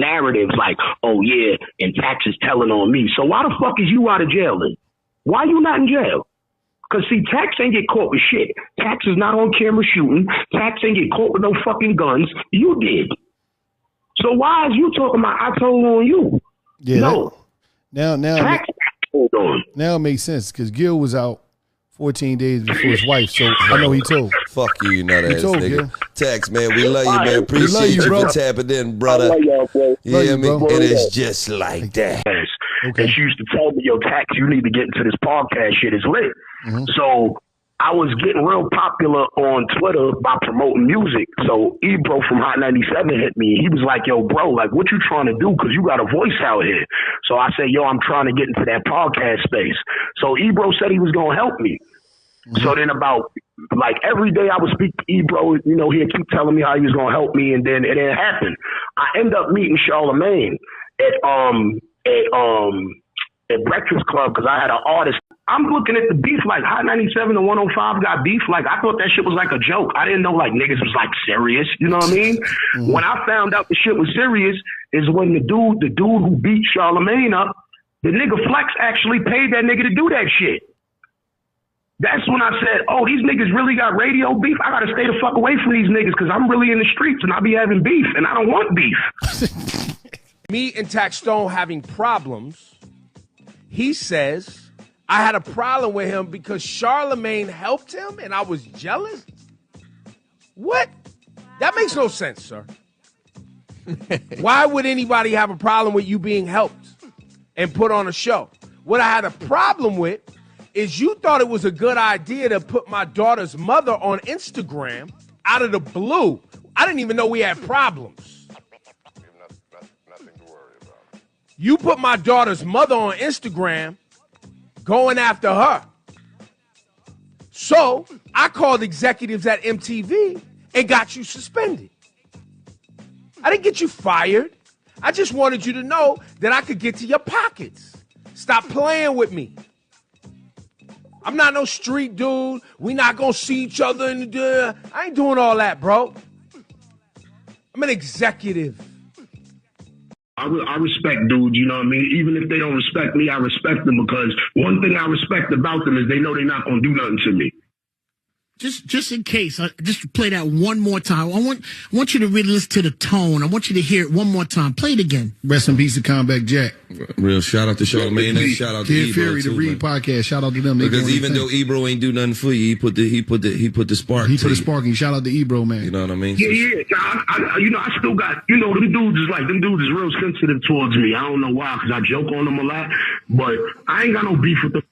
narratives like, oh yeah, and Tax is telling on me. So why the fuck is you out of jail then? Why you not in jail? Because, see, Tax ain't get caught with shit. Tax is not on camera shooting. Tax ain't get caught with no fucking guns. You did. So why is you talking about I told on you? Yeah. No. Now it makes sense because Gil was out 14 days before his wife, so I know he told. Fuck you, nut ass nigga. Gil. Tax, man, we love you, man. Appreciate you for tapping in, brother. I love y'all, bro. Yeah, and it's just like that. Okay. And she used to tell me, yo, Tax, you need to get into this podcast shit. It's lit. Mm-hmm. So I was getting real popular on Twitter by promoting music. So Ebro from Hot 97 hit me. He was like, yo, bro, like, what you trying to do? Because you got a voice out here. So I said, yo, I'm trying to get into that podcast space. So Ebro said he was going to help me. Mm-hmm. So then about, like, every day I would speak to Ebro, you know, he'd keep telling me how he was going to help me, and then it didn't happen. I end up meeting Charlamagne at Breakfast Club because I had an artist. I'm looking at the beef like Hot 97 and 105 got beef. Like, I thought that shit was like a joke. I didn't know like niggas was like serious. You know what I mean? Mm-hmm. When I found out the shit was serious is when the dude who beat Charlamagne up, the nigga Flex actually paid that nigga to do that shit. That's when I said, oh, these niggas really got radio beef. I got to stay the fuck away from these niggas because I'm really in the streets and I be having beef and I don't want beef. Me and Taxstone having problems, he says I had a problem with him because Charlamagne helped him and I was jealous? What? That makes no sense, sir. Why would anybody have a problem with you being helped and put on a show? What I had a problem with is you thought it was a good idea to put my daughter's mother on Instagram out of the blue. I didn't even know we had problems. Nothing to worry about. You put my daughter's mother on Instagram going after her. So I called executives at MTV and got you suspended. I didn't get you fired. I just wanted you to know that I could get to your pockets. Stop playing with me. I'm not no street dude. We not gonna see each other in the I ain't doing all that, bro. I'm an executive. I respect dudes, you know what I mean? Even if they don't respect me, I respect them because one thing I respect about them is they know they're not gonna do nothing to me. Just in case, just play that one more time. I want you to really listen to the tone. I want you to hear it one more time. Play it again. Rest in peace to Combat Jack. Real shout out to Charlamagne and shout out to Kid Ebro Fury, too, the Reed man. podcast. Shout out to them. Because even though Ebro ain't do nothing for you, he put the spark. He put a spark in. Shout out to Ebro, man. You know what I mean? Yeah. I still got, them dudes is real sensitive towards me. I don't know why, because I joke on them a lot, but I ain't got no beef with them.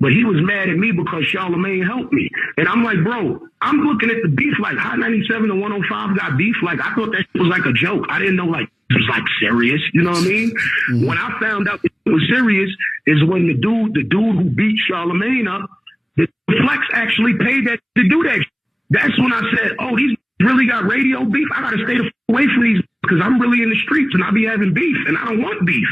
But he was mad at me because Charlamagne helped me. And I'm like, bro, I'm looking at the beef like Hot 97 and 105 got beef. Like, I thought that was like a joke. I didn't know, like, it was, like, serious. You know what I mean? Mm-hmm. When I found out it was serious is when the dude who beat Charlamagne up, the Flex actually paid that to do that. That's when I said, oh, these really got radio beef. I got to stay the away from these because I'm really in the streets and I be having beef and I don't want beef.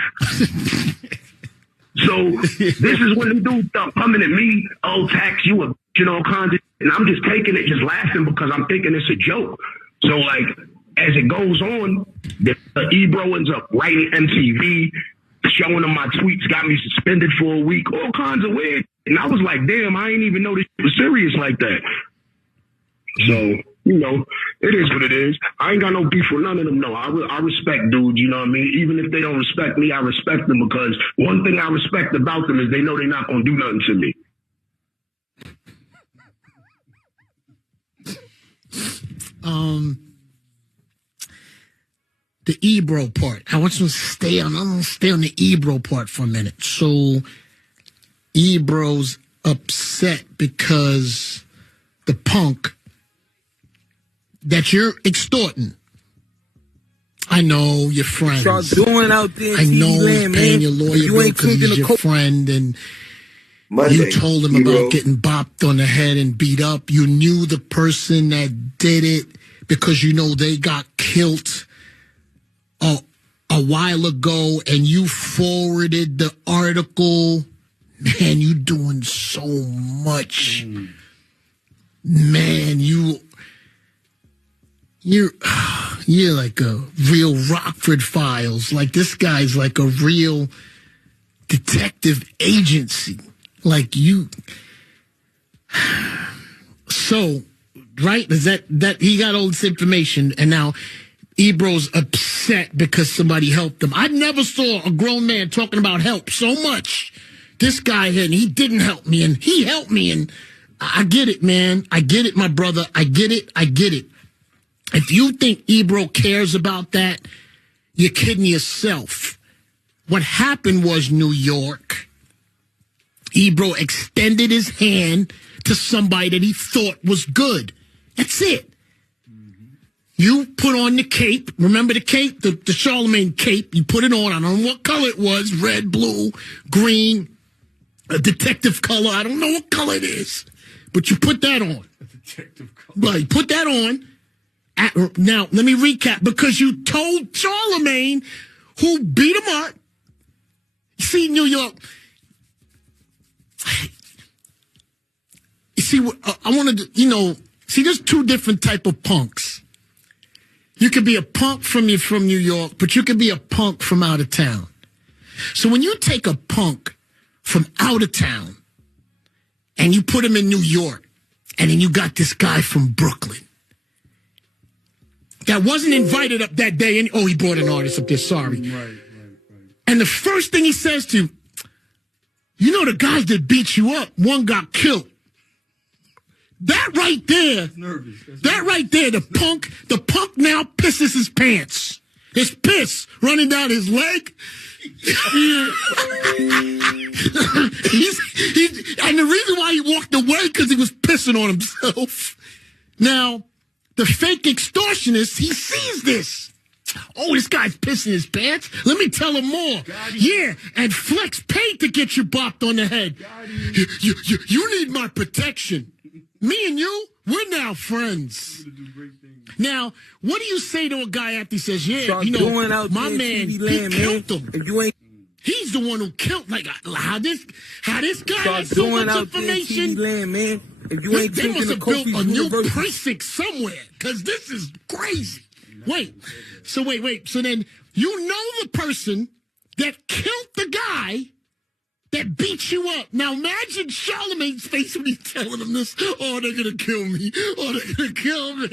So this is when the dudes start coming at me, oh, Tax, you a, all kinds of, and I'm just taking it, just laughing because I'm thinking it's a joke. So, like, as it goes on, the Ebro ends up writing MTV, showing them my tweets, got me suspended for a week, all kinds of weird. And I was like, damn, I ain't even know this was serious like that. So, it is what it is. I ain't got no beef with none of them, no. I respect dudes, you know what I mean? Even if they don't respect me, I respect them because one thing I respect about them is they know they're not going to do nothing to me. The Ebro part. I want you to stay on the Ebro part for a minute. So Ebro's upset because the punk that you're extorting. I know your friends. Start doing out there. I know land, paying man. your lawyer You bill ain't because he's your friend, and you told him about getting bopped on the head and beat up. You knew the person that did it because you know they got killed a while ago, and you forwarded the article. Man, you doing so much. Man, you're like a real Rockford Files. Like, this guy's like a real detective agency. Like, you. So, right? Is that he got all this information, and now Ebro's upset because somebody helped him. I never saw a grown man talking about help so much. This guy here, and he didn't help me, and he helped me, and I get it, man. I get it, my brother. I get it. If you think Ebro cares about that, you're kidding yourself. What happened was, New York, Ebro extended his hand to somebody that he thought was good. That's it. You put on the cape. Remember the cape? The Charlemagne cape. You put it on. I don't know what color it was. Red, blue, green, a detective color. I don't know what color it is. But you put that on. A detective color. Right, you put that on. Now, let me recap. Because you told Charlemagne, who beat him up. See, New York. You see, I wanted to, see, there's two different type of punks. You could be a punk from New York, but you could be a punk from out of town. So when you take a punk from out of town and you put him in New York, and then you got this guy from Brooklyn that wasn't invited up that day, and he brought an artist up there, sorry. Right. And the first thing he says to you, the guys that beat you up, one got killed. That right there, the punk now pisses his pants. His piss running down his leg. And the reason why he walked away, because he was pissing on himself. Now, the fake extortionist, he sees this. Oh, this guy's pissing his pants. Let me tell him more. Yeah, and Flex paid to get you bopped on the head. You need my protection. Me and you, we're now friends. Now, what do you say to a guy after he says, my man, he killed him. If you ain't, he's the one who killed. Like, how this guy got so much information. Land, man. If you ain't, they must have built a new precinct somewhere, because this is crazy. Wait. So then you know the person that killed the guy that beat you up. Now imagine Charlemagne's face when he's telling him this. Oh, they're going to kill me. Oh, they're going to kill me.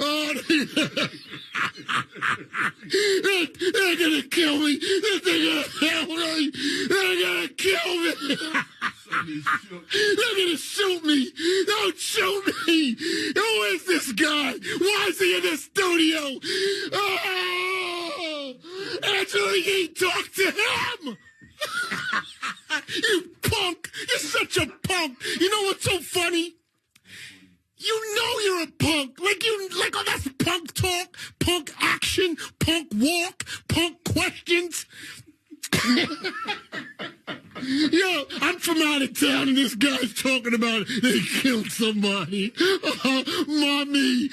Oh, they're going to kill me. They're going to kill me. They're going to kill me. They're going to shoot me. Don't shoot me. Who is this guy? Why is he in the studio? Oh, Angela Yee, talk to him. You punk! You're such a punk! You know what's so funny? You know you're a punk! Oh, that's punk talk, punk action, punk walk, punk questions. Yo, I'm from out of town, and this guy's talking about they killed somebody. Mommy.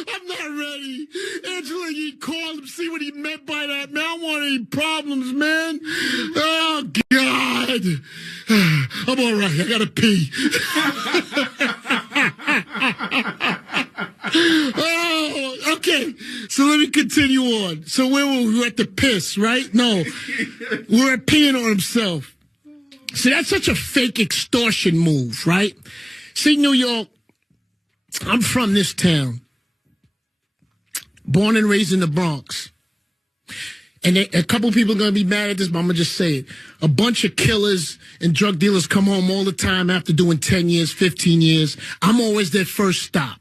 I'm not ready. Angela, you called him, see what he meant by that. Man, I don't want any problems, man. Oh, God. I'm all right. I got to pee. Oh, okay. So let me continue on. So where were we? At the piss, right? No. We're at peeing on himself. See, that's such a fake extortion move, right? See, New York, I'm from this town. Born and raised in the Bronx. And a couple people are going to be mad at this, but I'm going to just say it. A bunch of killers and drug dealers come home all the time after doing 10 years, 15 years. I'm always their first stop.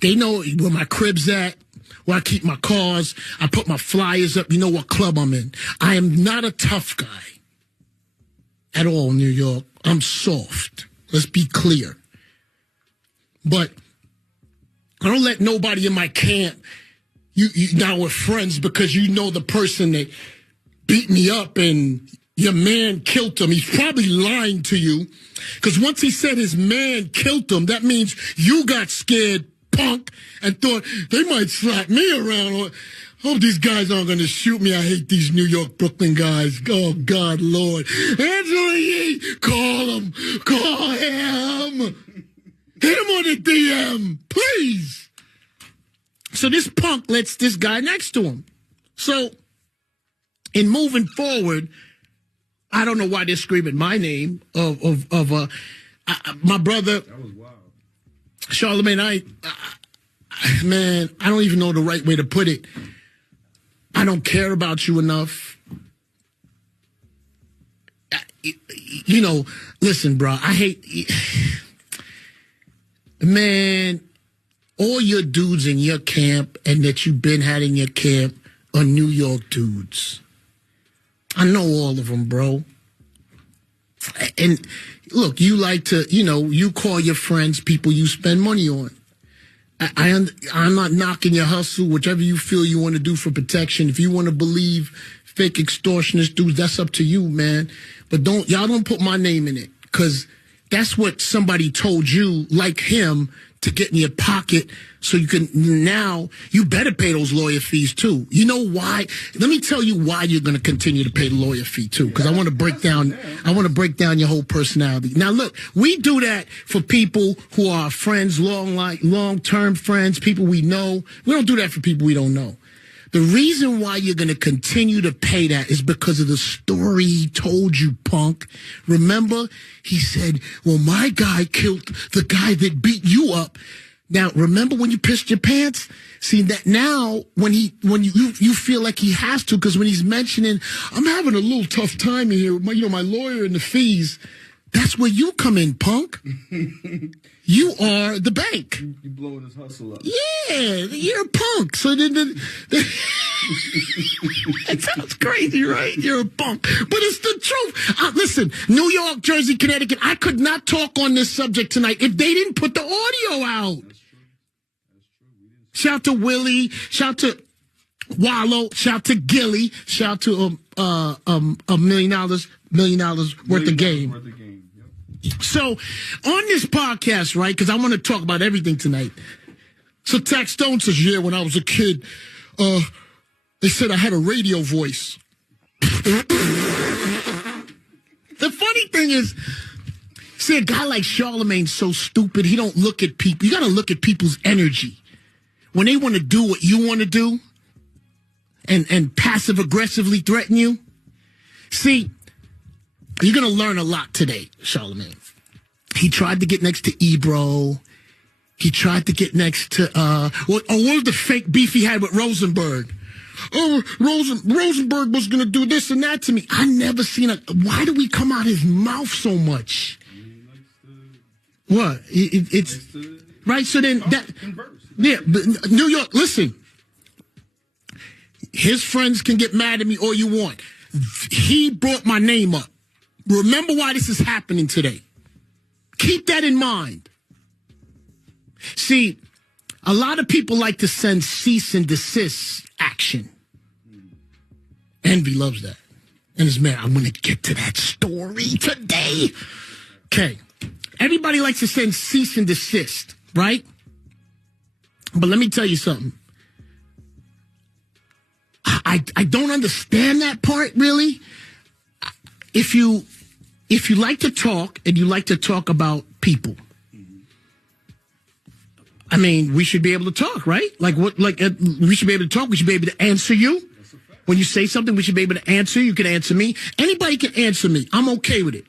They know where my crib's at, where I keep my cars. I put my flyers up. You know what club I'm in. I am not a tough guy at all, New York. I'm soft. Let's be clear. But I don't let nobody in my camp. You now we're friends because you know the person that beat me up and your man killed him. He's probably lying to you because once he said his man killed him, that means you got scared, punk, and thought they might slap me around. Hope these guys aren't going to shoot me. I hate these New York, Brooklyn guys. Oh, God, Lord. Angela Yee, call him. Call him. Hit him on the DM, please. So this punk lets this guy next to him. So in moving forward, I don't know why they're screaming my name of my brother. That was wild. Charlamagne, man, I don't even know the right way to put it. I don't care about you enough. You know, listen, bro, I hate... Man, all your dudes in your camp and that you've been had in your camp are New York dudes. I know all of them, bro. And look, you like to, you call your friends people you spend money on. I'm not knocking your hustle, whichever you feel you want to do for protection. If you want to believe fake extortionist dudes, that's up to you, man. But y'all don't put my name in it, because that's what somebody told you, like him, to get in your pocket so you can, now you better pay those lawyer fees too. You know why? Let me tell you why you're going to continue to pay the lawyer fee too, because I want to break down your whole personality. Now look, we do that for people who are friends, long-term friends, people we know. We don't do that for people we don't know. The reason why you're going to continue to pay that is because of the story he told you, punk. Remember, he said, well, my guy killed the guy that beat you up. Now, remember when you pissed your pants? See, that now, when you feel like he has to, because when he's mentioning, I'm having a little tough time in here, my lawyer and the fees, that's where you come in, punk. You are the bank. You blowing his hustle up. Yeah, you're a punk. So then it sounds crazy, right? You're a punk. But it's the truth. Listen, New York, Jersey, Connecticut, I could not talk on this subject tonight if they didn't put the audio out. That's true. Shout to Willie. Shout to Wallow. Shout to Gilly. Shout to $1 million worth of game. So, on this podcast, right, because I want to talk about everything tonight. So, Taxstone says, yeah, when I was a kid, they said I had a radio voice. The funny thing is, see, a guy like Charlamagne's so stupid, he don't look at people. You got to look at people's energy. When they want to do what you want to do and passive-aggressively threaten you, see, you're going to learn a lot today, Charlamagne. He tried to get next to Ebro. He tried to get next to, what was the fake beef he had with Rosenberg? Oh, Rosenberg was going to do this and that to me. I never seen why do we come out his mouth so much? What? It's right. So then but New York, listen, his friends can get mad at me all you want. He brought my name up. Remember why this is happening today. Keep that in mind. See, a lot of people like to send cease and desist action. Envy loves that. And his man, I'm going to get to that story today. Okay. Everybody likes to send cease and desist, right? But let me tell you something. I don't understand that part, really. If you like to talk and you like to talk about people, I mean, we should be able to talk, right? We should be able to talk. We should be able to answer you. When you say something, we should be able to answer. You can answer me. Anybody can answer me. I'm okay with it.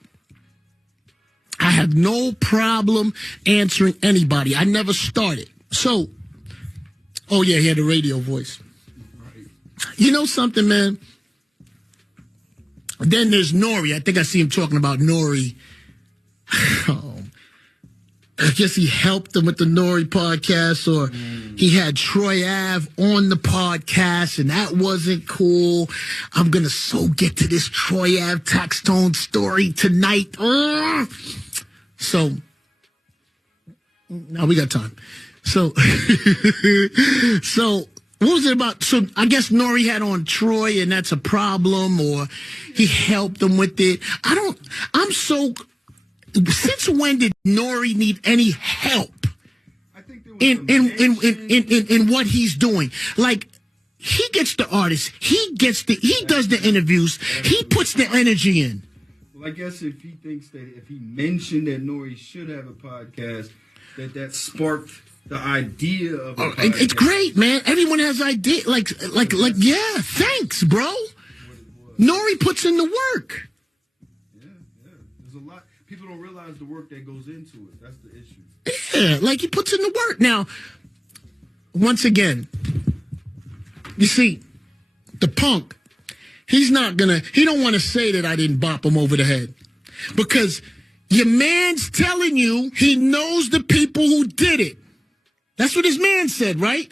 I have no problem answering anybody. I never started. So, oh yeah, he had a radio voice. You know something, man? Then there's Nori. I think I see him talking about Nori. Oh, I guess he helped him with the Nori podcast, or he had Troy Ave on the podcast, and that wasn't cool. I'm going to so get to this Troy Ave Taxstone story tonight. So, now we got time. So, what was it about? So I guess Nori had on Troy, and that's a problem, or he helped him with it. Since when did Nori need any help in what he's doing? Like, he gets the artist, he does the interviews, he puts the energy in. Well, I guess if he thinks that if he mentioned that Nori should have a podcast, that sparked the idea of it's great, man. Everyone has idea. Like, yeah, thanks, bro. Nori puts in the work. Yeah. There's a lot. People don't realize the work that goes into it. That's the issue. Yeah, like he puts in the work. Now, once again, you see, the punk, he don't want to say that I didn't bop him over the head. Because your man's telling you he knows the people who did it. That's what his man said, right?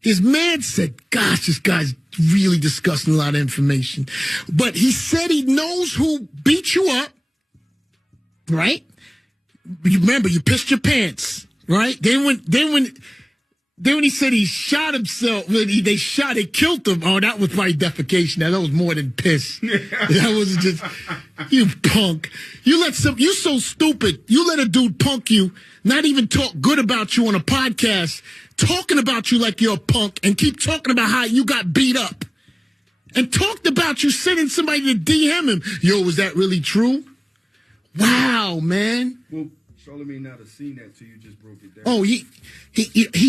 His man said, gosh, this guy's really discussing a lot of information. But he said he knows who beat you up, right? You remember, you pissed your pants, right? Then when he said he shot himself, they killed him. Oh, that was probably defecation. That was more than piss. That was just, you punk. You so stupid. You let a dude punk you, not even talk good about you on a podcast, talking about you like you're a punk, and keep talking about how you got beat up. And talked about you sending somebody to DM him. Yo, was that really true? Wow, man. Well, Charlamagne not have seen that till you just broke it down. Oh, he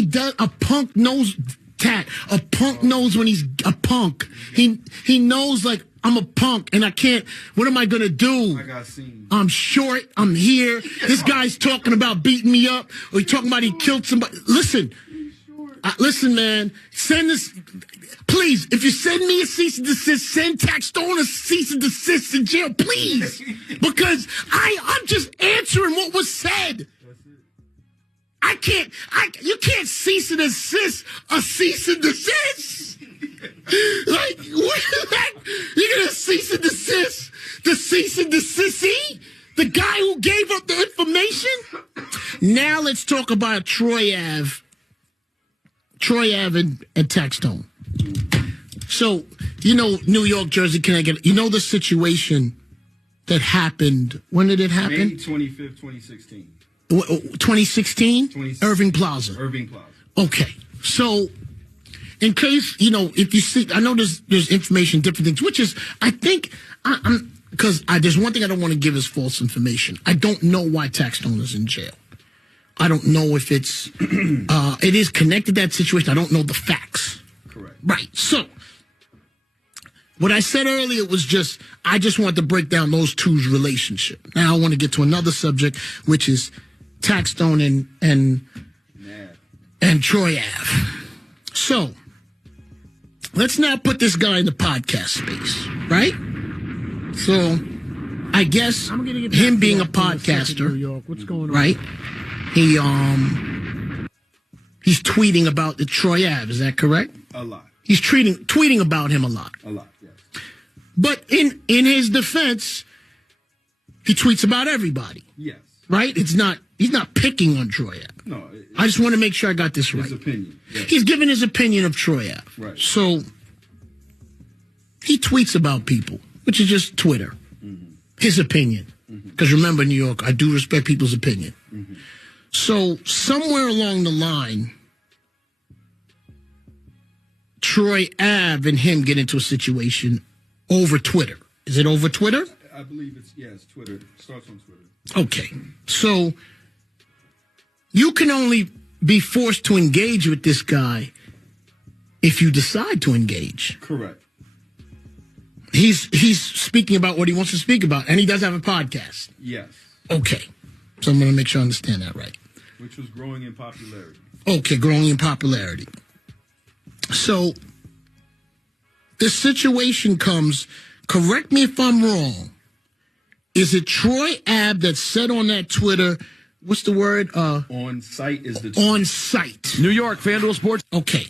does. A punk knows that. A punk knows when he's a punk. He knows, like, I'm a punk and I can't. What am I gonna do? I got seen. I'm short. I'm here. This guy's talking about beating me up, or he's talking about he killed somebody. Listen, man. Send this. Please, if you send me a cease and desist, send Taxstone a cease and desist in jail, please. Because I'm just answering what was said. You can't cease and desist a cease and desist. Like, what is that? You're going to cease and desist the cease and desistee? The guy who gave up the information? Now let's talk about Troy Ave and Taxstone. So, New York, Jersey, Connecticut, the situation that happened. When did it happen? May 25th, 2016. 2016? Irving Plaza. Okay. So, in case, if you see, I know there's information, different things, which is, I think, because there's one thing I don't want to give is false information. I don't know why Taxstone is in jail. I don't know if it's, it is connected to that situation. I don't know the facts. Correct. Right. So, what I said earlier was I just want to break down those two's relationship. Now I want to get to another subject, which is Taxstone and Troy Ave. So, let's now put this guy in the podcast space, right? So, I guess him being a podcaster, New York. What's going on? right? He's tweeting about the Troy Ave. Is that correct? A lot. He's tweeting about him a lot. A lot, yes. But in his defense, he tweets about everybody. Yes. Right? He's not picking on Troy Ave. No. I just want to make sure I got this right. His opinion. Yes. He's giving his opinion of Troy Ave. Right. So he tweets about people, which is just Twitter. Mm-hmm. His opinion. Because remember, New York, I do respect people's opinion. Mm-hmm. So somewhere along the line, Troy Ave and him get into a situation over Twitter. Is it over Twitter? I believe it's Twitter. It starts on Twitter. Okay. So you can only be forced to engage with this guy if you decide to engage. Correct. He's speaking about what he wants to speak about, and he does have a podcast. Yes. Okay. So I'm going to make sure I understand that right. Which was growing in popularity. Okay, growing in popularity. So the situation comes, correct me if I'm wrong, is it Troy Ave that said on that Twitter, what's the word? On site is the on site. New York, FanDuel Sports. Okay.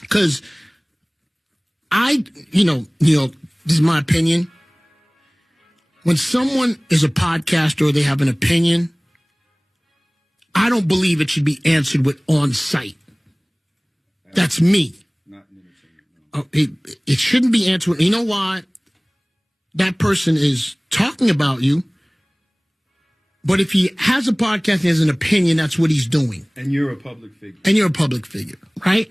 Because New York, this is my opinion. When someone is a podcaster or they have an opinion, I don't believe it should be answered with on site. That's me. It shouldn't be answered. You know why? That person is talking about you. But if he has a podcast and has an opinion, that's what he's doing. And you're a public figure. Right?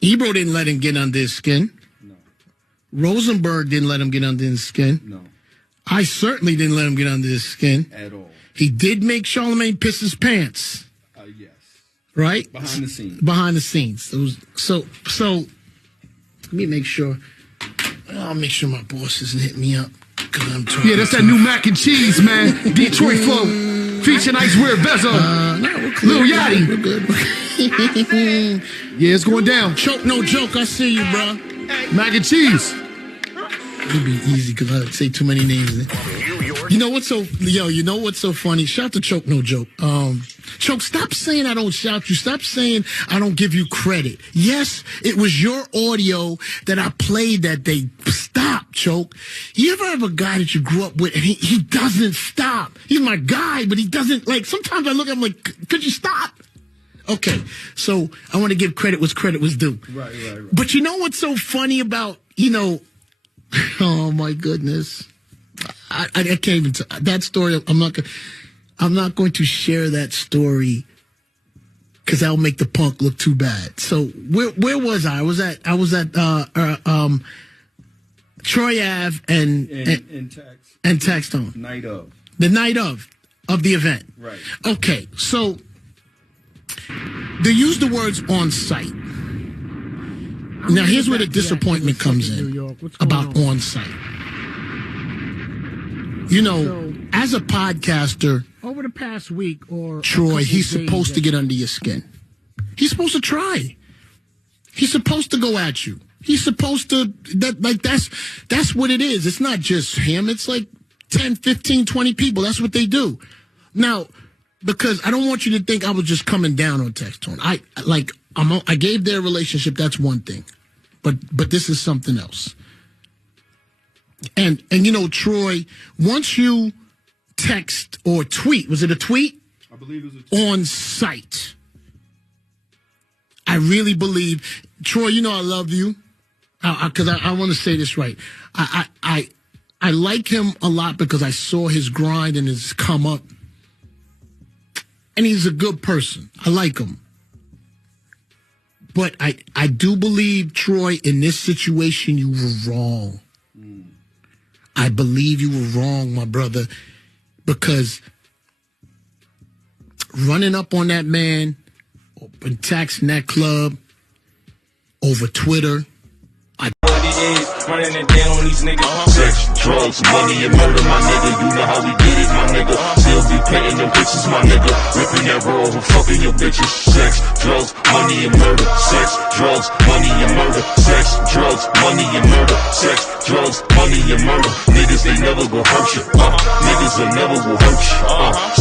Ebro didn't let him get under his skin. No. Rosenberg didn't let him get under his skin. No. I certainly didn't let him get under his skin. At all. He did make Charlamagne piss his pants. Yes. Right? Behind the scenes. Behind the scenes. It was so let me make sure. I'll make sure my boss isn't hitting me up. Yeah, that's that new mac and cheese, man. Detroit flow. Featuring Ice Weird Bezo. Lil Yachty. We're good. Yeah, it's going down. Choke, no joke. I see you, bro. Mac and cheese. It'd be easy because I say too many names. You know what's so funny? Shout to Choke, no joke. Choke, stop saying I don't shout you. Stop saying I don't give you credit. Yes, it was your audio that I played that day. Stop, Choke. You ever have a guy that you grew up with and he doesn't stop? He's my guy, but he doesn't, like, sometimes I look at him like, could you stop? Okay, so I want to give credit was due. Right. But you know what's so funny about, oh my goodness. I can't even that story. I'm not going to share that story because that'll make the punk look too bad. So where was I? I was at Troy Ave and Taxstone. The night of the event. Right. Okay, so they use the words on site. Now here's where the disappointment comes in about on site. As a podcaster, Over the past week or Troy, he's supposed to get under your skin. He's supposed to try. He's supposed to go at you. He's supposed to, that's what it is. It's not just him. It's like 10, 15, 20 people. That's what they do. Now, because I don't want you to think I was just coming down on Taxstone. I gave their relationship. That's one thing. But this is something else. And Troy, once you text or tweet, was it a tweet? I believe it was a tweet. On site. I really believe, Troy, I love you. Because I want to say this right. I like him a lot because I saw his grind and his come up. And he's a good person. I like him. But I do believe, Troy, in this situation, you were wrong. I believe you were wrong, my brother, because running up on that man and taxing that club over Twitter. Running it down on these niggas. Sex, drugs, money, and murder, my nigga. You know how we did it, my nigga. Still be painting them bitches, my nigga. Ripping that roll and fucking your bitches. Sex, drugs, money, and murder. Sex, drugs, money, and murder. Sex, drugs, money, and murder. Sex, drugs, money, and murder. Niggas, they never go hurt you. Niggas, they never will hurt you.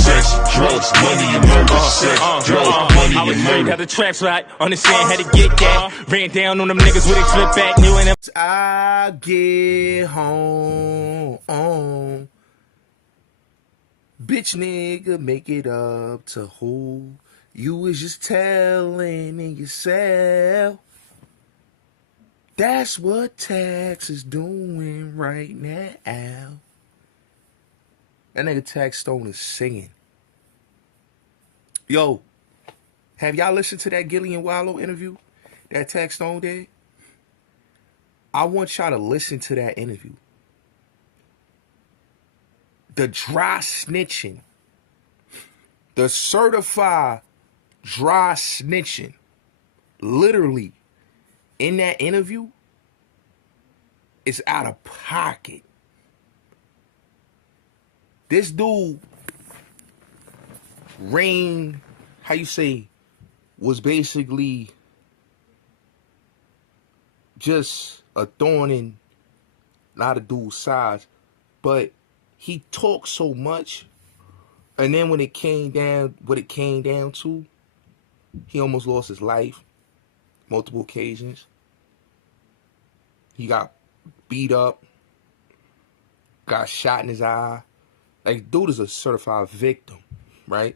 Sex, drugs, money, and murder. Sex, drugs, money, and murder. Got the tracks right. Understand how to get that. Ran down on them niggas with a flip back. Knew and I get home, bitch nigga, make it up to who you was just telling in yourself. That's what Tax is doing right now. That nigga Taxstone is singing. Yo, have y'all listened to that Gillian Wallow interview that Taxstone did? I want y'all to listen to that interview. The dry snitching. The certified dry snitching. Literally, in that interview, is out of pocket. This dude, was basically just a thorn in a lot of dudes' sides, but he talked so much, and then when it came down, to, he almost lost his life, multiple occasions. He got beat up, got shot in his eye. Like, dude is a certified victim, right?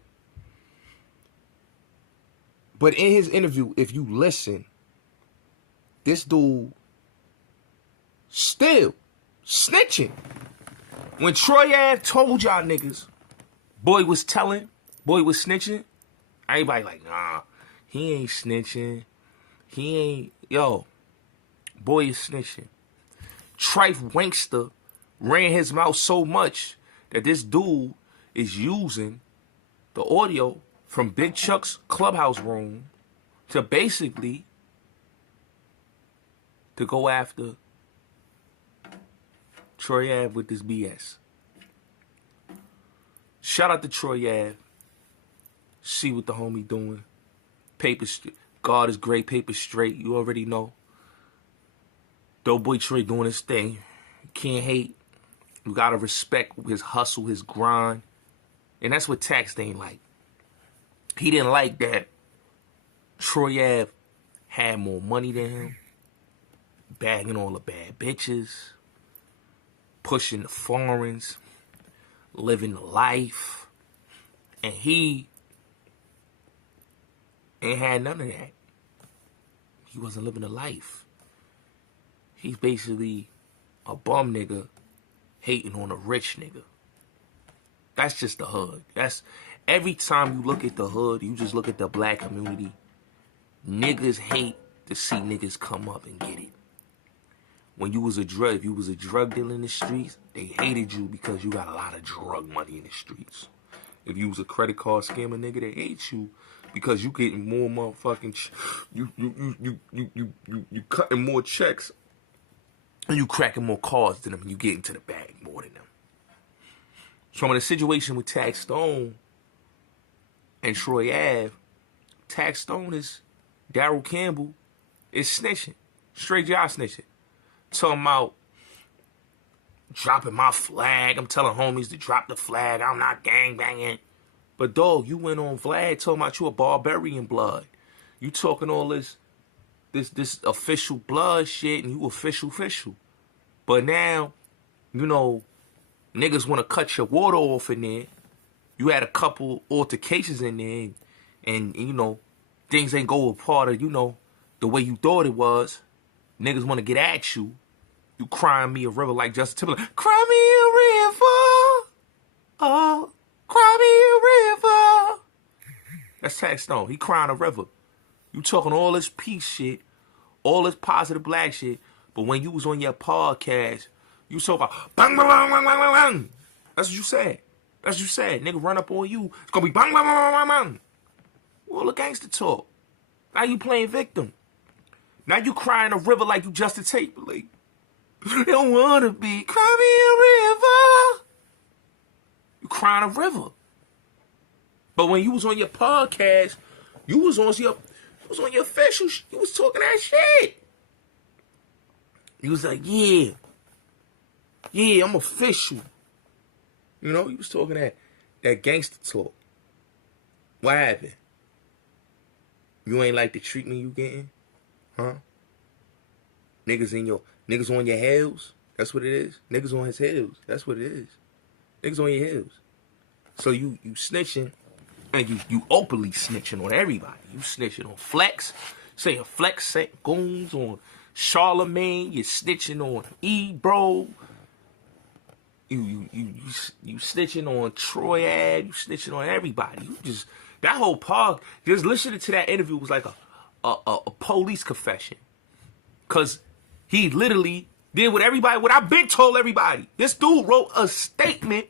But in his interview, if you listen, this dude still snitching. When Troy Ave told y'all niggas, boy was snitching, everybody like, nah, he ain't snitching. Boy is snitching. Trife Wankster ran his mouth so much that this dude is using the audio from Big Chuck's clubhouse room to basically to go after Troy Ave with this BS. Shout out to Troy Ave. See what the homie doing. Paper straight. God is great. Paper straight. You already know. Dope boy Troy doing his thing. You can't hate. You gotta respect his hustle, his grind. And that's what Taxstone like. He didn't like that Troy Ave had more money than him. Bagging all the bad bitches. Pushing the foreigns. Living the life. And he ain't had none of that. He wasn't living a life. He's basically a bum nigga hating on a rich nigga. That's just the hood. That's every time you look at the hood, you just look at the black community. Niggas hate to see niggas come up and get it. When you was a drug, if you was a drug dealer in the streets, they hated you because you got a lot of drug money in the streets. If you was a credit card scammer nigga, they hate you because you getting more motherfucking you cutting more checks and you cracking more cards than them. You get into the bag more than them. So in a situation with Taxstone and Troy Ave, Taxstone is Daryl Campbell is snitching, straight job snitching, talking about dropping my flag. I'm telling homies to drop the flag. I'm not gang banging. But dog, you went on Vlad talking about you a barbarian blood. You talking all this official blood shit and you official. But now, you know, niggas want to cut your water off in there. You had a couple altercations in there and you know, things ain't go a part of, you know, the way you thought it was. Niggas want to get at you. You crying me a river like Justin Timberlake. Cry me a river. Oh, cry me a river. That's Taxstone. He crying a river. You talking all this peace shit, all this positive black shit, but when you was on your podcast, you talk about bang, bang, bang, bang, bang, bang. That's what you said. That's what you said. Nigga run up on you. It's gonna be bang, bang, bang, bang, bang. All the gangster talk. Now you playing victim. Now you crying a river like you Justin Timberlake. They don't wanna be. Cry me a river. You crying a river. But when you was on your podcast, you was on your official. You was talking that shit. You was like, yeah, I'm official. You know, you was talking that gangster talk. What happened? You ain't like the treatment you getting, huh? Niggas on your heels. That's what it is. Niggas on his heels. That's what it is. Niggas on your heels. So you snitching, and you openly snitching on everybody. You snitching on Flex, saying Flex sent goons on Charlemagne. You snitching on E-Bro. You snitching on Troy Ad. You snitching on everybody. You just that whole park. Just listening to that interview was like a police confession, cause he literally did what I've been told everybody. This dude wrote a statement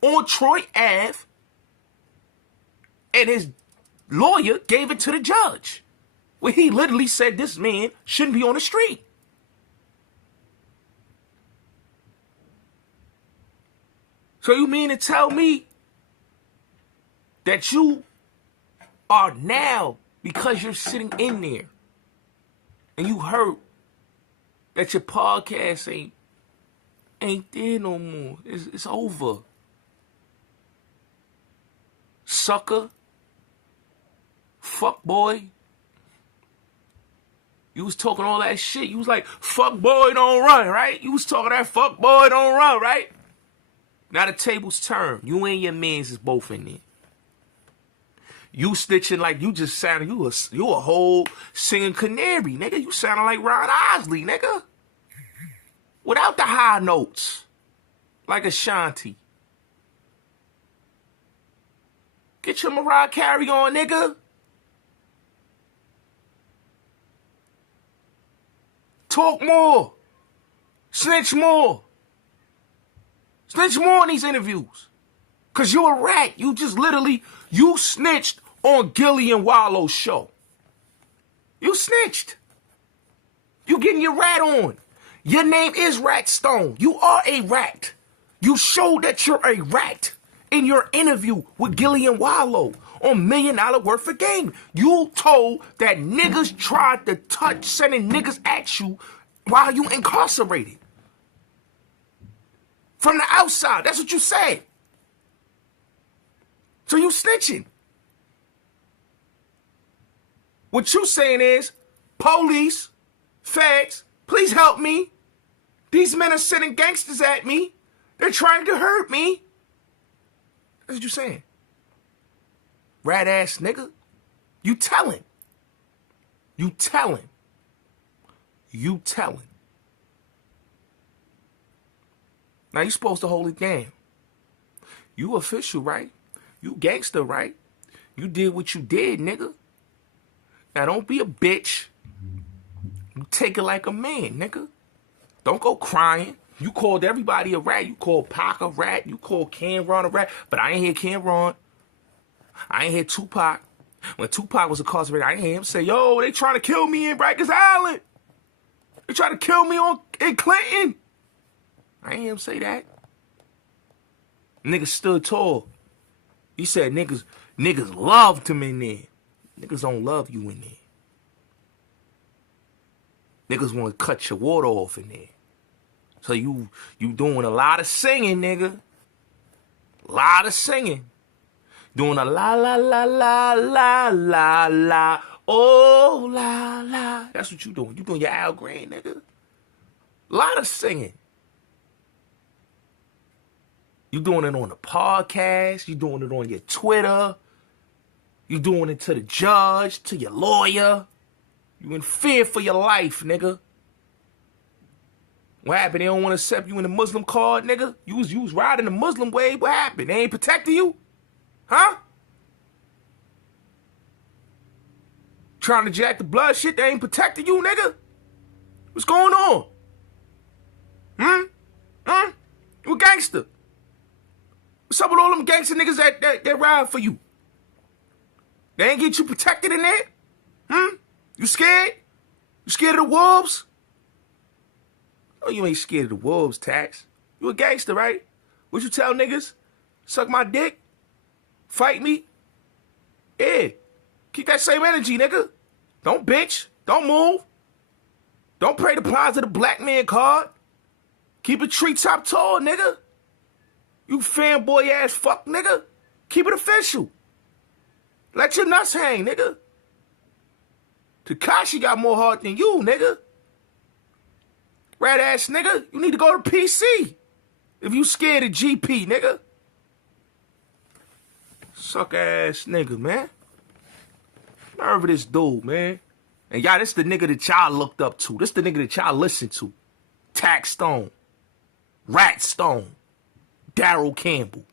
on Troy Ave, and his lawyer gave it to the judge, where he literally said this man shouldn't be on the street. So you mean to tell me that you are now, because you're sitting in there and you heard that your podcast ain't there no more. It's over. Sucker. Fuck boy. You was talking all that shit. You was like, fuck boy don't run, right? You was talking that fuck boy don't run, right? Now the tables turn. You and your mans is both in there. You snitching like you just sounded, you a whole singing canary, nigga. You sounding like Ron Osley, nigga. Without the high notes. Like Ashanti. Get your Mariah Carey on, nigga. Talk more. Snitch more. Snitch more in these interviews. Because you're a rat. You just literally, you snitched on Gillian Wallow's show. You snitched. You getting your rat on. Your name is Ratstone. You are a rat. You showed that you're a rat in your interview with Gillian Wallow on $1 Million Worth of Game. You told that niggas tried to touch sending niggas at you while you incarcerated. From the outside. That's what you said. So you snitching. What you saying is, police, feds, please help me. These men are sending gangsters at me. They're trying to hurt me. That's what you saying. Rat ass nigga. You telling. You telling. You telling. Now you supposed to hold it down. You official, right? You gangster, right? You did what you did, nigga. Now don't be a bitch. You take it like a man, nigga. Don't go crying. You called everybody a rat. You called Pac a rat. You called Cameron a rat. But I ain't hear Cameron. I ain't hear Tupac. When Tupac was incarcerated, I ain't hear him say, yo, they trying to kill me in Rikers Island. They trying to kill me in Clinton. I ain't hear him say that. Niggas stood tall. He said niggas loved him in there. Niggas don't love you in there. Niggas want to cut your water off in there. So you doing a lot of singing, nigga. A lot of singing. Doing a la la la la la la la. Oh la la. That's what you doing. You doing your Al Green, nigga. A lot of singing. You doing it on the podcast. You doing it on your Twitter. You doing it to the judge, to your lawyer. You in fear for your life, nigga. What happened? They don't want to accept you in the Muslim card, nigga? You was riding the Muslim way. What happened? They ain't protecting you? Huh? Trying to jack the blood shit, they ain't protecting you, nigga? What's going on? You a gangster. What's up with all them gangster niggas that ride for you? They ain't get you protected in there? You scared? You scared of the wolves? Oh, you ain't scared of the wolves, Tax. You a gangster, right? What you tell niggas? Suck my dick? Fight me? Yeah. Keep that same energy, nigga. Don't bitch. Don't move. Don't pray the prize of the black man card. Keep it treetop tall, nigga. You fanboy ass fuck, nigga. Keep it official. Let your nuts hang, nigga. Tekashi got more heart than you, nigga. Rat ass nigga, you need to go to PC. If you scared of GP, nigga. Suck ass nigga, man. Nerve of this dude, man. And y'all, this the nigga that y'all looked up to. This the nigga that y'all listened to. Taxstone. Ratstone. Daryl Campbell.